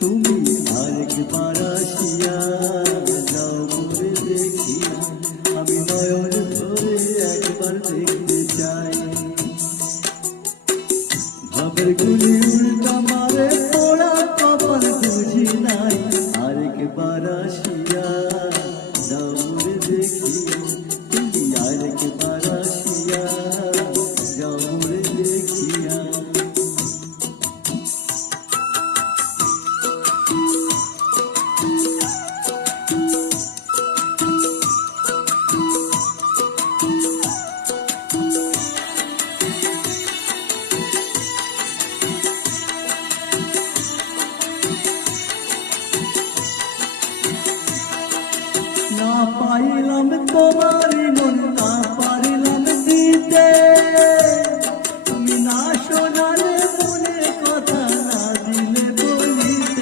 তুমি আরেকবার আসিয়া যাও করে দেখিয়া, আমি নয়ন ধরে একবার দেখতে চাই। ভাবের গুলি উল্টা মারে পোড়া কপাল বুঝি নাই, আরেকবার আসিয়া যাও করে দেখিয়া, তুমি আরেকবার আসিয়া যাও করে দেখিয়া। না পাইলাম তোমারি মন